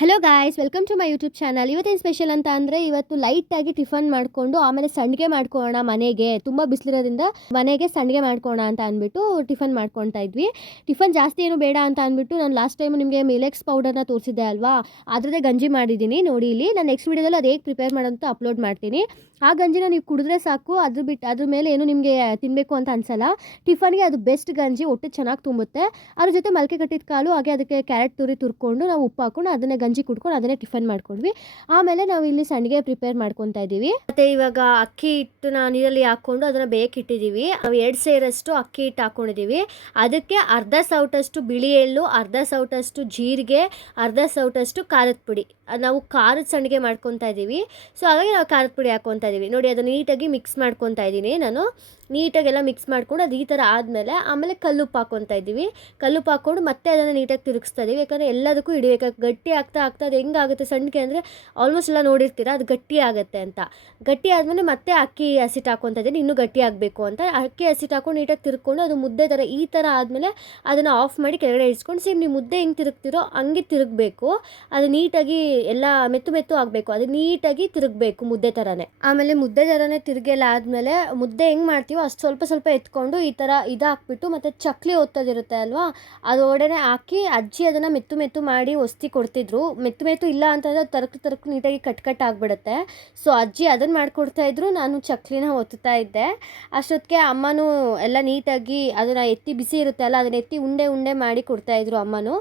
Hello guys, welcome to my YouTube channel. ಇವತ್ತೇನು special ಅಂತ ಅಂದರೆ, ಇವತ್ತು ಲೈಟಾಗಿ ಟಿಫನ್ ಮಾಡಿಕೊಂಡು ಆಮೇಲೆ ಸಂಡಿಗೆ ಮಾಡ್ಕೊಳ್ಳೋಣ. ಮನೆಗೆ ತುಂಬ ಬಿಸಿಲಿರೋದ್ರಿಂದ ಮನೆಗೆ ಸಂಡಿಗೆ ಮಾಡ್ಕೊಳ್ಳೋಣ ಅಂತ ಅಂದ್ಬಿಟ್ಟು ಟಿಫನ್ ಮಾಡ್ಕೊತಾ ಇದ್ವಿ. ಟಿಫನ್ ಜಾಸ್ತಿ ಏನು ಬೇಡ ಅಂತ ಅಂದ್ಬಿಟ್ಟು ನಾನು ಲಾಸ್ಟ್ ಟೈಮ್ ನಿಮಗೆ ಮಿಲೆಕ್ಸ್ ಪೌಡರ್ನ ತೋರಿಸಿದ್ದೆ ಅಲ್ವಾ, ಅದರದ್ದೇ ಗಂಜಿ ಮಾಡಿದ್ದೀನಿ. ನೋಡಿ ಇಲ್ಲಿ ನಾನು ನೆಕ್ಸ್ಟ್ ವೀಡಿಯೋದಲ್ಲಿ ಅದು ಹೇಗೆ ಪ್ರಿಪೇರ್ ಮಾಡೋಂತ ಅಪ್ಲೋಡ್ ಮಾಡ್ತೀನಿ. ಆ ಗಂಜಿನ ನೀವು ಕುಡಿದ್ರೆ ಸಾಕು, ಅದ್ರ ಮೇಲೆ ಏನು ನಿಮಗೆ ತಿನ್ನಬೇಕು ಅಂತ ಅನ್ಸಲ್ಲ. ಟಿಫನ್ಗೆ ಅದು ಬೆಸ್ಟ್ ಗಂಜಿ, ಹೊಟ್ಟೆ ಚೆನ್ನಾಗಿ ತುಂಬುತ್ತೆ. ಅದ್ರ ಜೊತೆ ಮೊಳಕೆ ಕಟ್ಟಿದ ಕಾಳು, ಹಾಗೆ ಅದಕ್ಕೆ ಕ್ಯಾರೆಟ್ ತುರ್ಕೊಂಡು ನಾವು ಉಪ್ಪು ಹಾಕೊಂಡು ಅದನ್ನೇ ಗಂಜಿ ಕುಡ್ಕೊಂಡು ಅದನ್ನೇ ಟಿಫನ್ ಮಾಡ್ಕೊಂಡ್ವಿ. ಆಮೇಲೆ ನಾವು ಇಲ್ಲಿ ಸಂಡಿಗೆ ಪ್ರಿಪೇರ್ ಮಾಡ್ಕೊತಾ ಇದ್ದೀವಿ. ಮತ್ತು ಇವಾಗ ಅಕ್ಕಿ ಹಿಟ್ಟನ್ನ ನೀರಲ್ಲಿ ಹಾಕ್ಕೊಂಡು ಅದನ್ನು ಬೇಕಿಟ್ಟಿದ್ದೀವಿ. ನಾವು 2 ಸೇರಷ್ಟು ಅಕ್ಕಿ ಹಿಟ್ಟು ಹಾಕ್ಕೊಂಡಿದ್ದೀವಿ. ಅದಕ್ಕೆ ಅರ್ಧ ಸೌಟಷ್ಟು ಬಿಳಿ ಎಳ್ಳು, ಅರ್ಧ ಸೌಟಷ್ಟು ಜೀರಿಗೆ, ಅರ್ಧ ಸೌಟಷ್ಟು ಖಾರದ ಪುಡಿ. ನಾವು ಖಾರದ ಸಂಡಿಗೆ ಮಾಡ್ಕೊತಾ ಇದ್ದೀವಿ. ಸೊ ಹಾಗಾಗಿ ನಾವು ಖಾರದ ಪುಡಿ ಹಾಕ್ಕೊತಾ ಇದ್ದೀವಿ. ನೋಡಿ, ಅದು ನೀಟಾಗಿ ಮಿಕ್ಸ್ ಮಾಡ್ಕೊತಾ ಇದ್ದೀನಿ ನಾನು. ನೀಟಾಗೆಲ್ಲ ಮಿಕ್ಸ್ ಮಾಡ್ಕೊಂಡು ಅದು ಈ ಥರ ಆದಮೇಲೆ ಆಮೇಲೆ ಕಲ್ಲುಪ್ಪು ಹಾಕ್ಕೊತಾ ಇದ್ದೀವಿ. ಕಲ್ಲುಪ್ಪು ಹಾಕ್ಕೊಂಡು ಮತ್ತೆ ಅದನ್ನು ನೀಟಾಗಿ ತಿರುಗಿಸ್ತಾ ಇದ್ದೀವಿ. ಯಾಕಂದರೆ ಎಲ್ಲದಕ್ಕೂ ಹಿಡಿಬೇಕು. ಗಟ್ಟಿ ಆಗ್ತಾ ಅದು ಹೆಂಗಾಗುತ್ತೆ ಸಂಡಿಗೆ ಅಂದರೆ, ಆಲ್ಮೋಸ್ಟ್ ಎಲ್ಲ ನೋಡಿರ್ತೀರ, ಅದು ಗಟ್ಟಿ ಆಗುತ್ತೆ ಅಂತ. ಗಟ್ಟಿ ಆದಮೇಲೆ ಮತ್ತೆ ಅಕ್ಕಿ ಹಸಿಟ್ಟು ಹಾಕ್ಕೊತಾ ಇದ್ದೀನಿ, ಇನ್ನೂ ಗಟ್ಟಿ ಆಗಬೇಕು ಅಂತ. ಅಕ್ಕಿ ಹಸಿಟ್ಟು ಹಾಕ್ಕೊಂಡು ನೀಟಾಗಿ ತಿರ್ಕೊಂಡು ಅದು ಮುದ್ದೆ ಥರ ಈ ಥರ ಆದಮೇಲೆ ಅದನ್ನು ಆಫ್ ಮಾಡಿ ಕೆಳಗಡೆ ಇಳಿಸ್ಕೊಂಡು, ಸೇಮ್ ನೀವು ಮುದ್ದೆ ಹೆಂಗೆ ತಿರುಗ್ತಿರೋ ಹಂಗೆ ತಿರುಗಬೇಕು. ಅದು ನೀಟಾಗಿ ಎಲ್ಲ ಮೆತ್ತು ಆಗಬೇಕು. ಅದು ನೀಟಾಗಿ ತಿರುಗಬೇಕು ಮುದ್ದೆ ಥರನೇ. ಆಮೇಲೆ ಮುದ್ದೆ ಥರನೇ ತಿರುಗೆಲ್ಲ ಆದಮೇಲೆ ಮುದ್ದೆ ಹೆಂಗೆ ಮಾಡ್ತೀವೋ ಅಷ್ಟು ಸ್ವಲ್ಪ ಎತ್ಕೊಂಡು ಈ ಥರ ಹಾಕ್ಬಿಟ್ಟು, ಮತ್ತು ಚಕ್ಲಿ ಒತ್ತೋದಿರುತ್ತೆ ಅಲ್ವಾ, ಅದು ಒಡನೆ ಹಾಕಿ ಅಜ್ಜಿ ಅದನ್ನು ಮೆತ್ತು ಮಾಡಿ ಒಸ್ತಿ ಕೊಡ್ತಿದ್ರು. ಮೆತ್ತು ಇಲ್ಲ ಅಂತಂದರೆ ತರಕು ನೀಟಾಗಿ ಕಟ್ ಆಗಿಬಿಡುತ್ತೆ. ಸೊ ಅಜ್ಜಿ ಅದನ್ನು ಮಾಡಿಕೊಡ್ತಾಯಿದ್ರು, ನಾನು ಚಕ್ಲಿನ ಒತ್ತುತ್ತಾ ಇದ್ದೆ. ಅಷ್ಟೊತ್ತಿಗೆ ಅಮ್ಮನೂ ಎಲ್ಲ ನೀಟಾಗಿ ಅದನ್ನು ಎತ್ತಿ, ಬಿಸಿ ಇರುತ್ತೆ ಅಲ್ಲ, ಅದನ್ನ ಎತ್ತಿ ಉಂಡೆ ಮಾಡಿ ಕೊಡ್ತಾಯಿದ್ರು ಅಮ್ಮನೂ.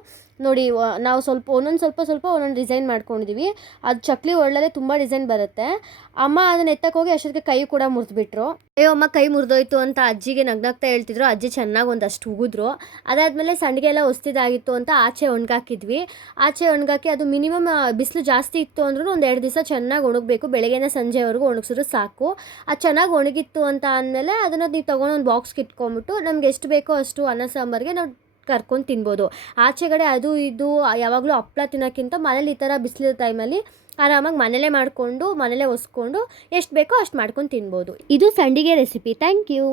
ನೋಡಿ, ನಾವು ಒಂದೊಂದು ಡಿಸೈನ್ ಮಾಡ್ಕೊಂಡಿದ್ದೀವಿ. ಅದು ಚಕ್ಲಿ ಒಳ್ಳಲ್ಲೇ ತುಂಬ ಡಿಸೈನ್ ಬರುತ್ತೆ. ಅಮ್ಮ ಅದನ್ನ ಎತ್ತಕ್ಕೆ ಹೋಗಿ ಅಷ್ಟೊತ್ತಿಗೆ ಕೈ ಕೂಡ ಮುರಿದ್ಬಿಟ್ರು. ಅಯ್ಯೋ ಅಮ್ಮ, ಕೈ ಮುರಿದೋಯ್ತು ಅಂತ ಅಜ್ಜಿಗೆ ನಗ್ನಾಗ್ತಾ ಹೇಳ್ತಿದ್ರು. ಅಜ್ಜಿ ಚೆನ್ನಾಗಿ ಒಂದಷ್ಟು ಉಗಿದ್ರು. ಅದಾದಮೇಲೆ ಸಂಡಿಗೆ ಎಲ್ಲ ಹೊಸ್ತಿದಾಗಿತ್ತು ಅಂತ ಆಚೆ ಒಣಗಾಕಿದ್ವಿ. ಆಚೆ ಒಣಗಾಕಿ ಅದು ಮಿನಿಮಮ್ ಬಿಸಿಲು ಜಾಸ್ತಿ ಇತ್ತು ಅಂದ್ರೂ ಒಂದು 2 ದಿವಸ ಚೆನ್ನಾಗಿ ಒಣಗಬೇಕು. ಬೆಳಗ್ಗೆನ ಸಂಜೆವರೆಗೂ ಒಣಗಿಸಿದ್ರು ಸಾಕು. ಅದು ಚೆನ್ನಾಗಿ ಒಣಗಿತ್ತು ಅಂತ ಅಂದಮೇಲೆ ಅದನ್ನು ನೀವು ತೊಗೊಂಡು ಒಂದು ಬಾಕ್ಸ್ಗೆ ಇಟ್ಕೊಂಬಿಟ್ಟು ನಮ್ಗೆ ಎಷ್ಟು ಬೇಕೋ ಅಷ್ಟು ಅನ್ನ ಸಾಂಬಾರಿಗೆ ನಾವು ಕರ್ಕೊಂಡು ತಿನ್ಬೋದು. ಆಚೆಗಡೆ ಅದು ಇದು ಯಾವಾಗಲೂ ಹಪ್ಪಳ ತಿನ್ನೋಕ್ಕಿಂತ ಮನೇಲಿ ಈ ಥರ ಬಿಸಿಲಿರೋ ಟೈಮಲ್ಲಿ ಆರಾಮಾಗಿ ಮನೇಲೇ ಒಸ್ಕೊಂಡು ಎಷ್ಟು ಬೇಕೋ ಅಷ್ಟು ಮಾಡ್ಕೊಂಡು ತಿನ್ಬೋದು. ಇದು ಸಂಡಿಗೆ ರೆಸಿಪಿ. Thank you.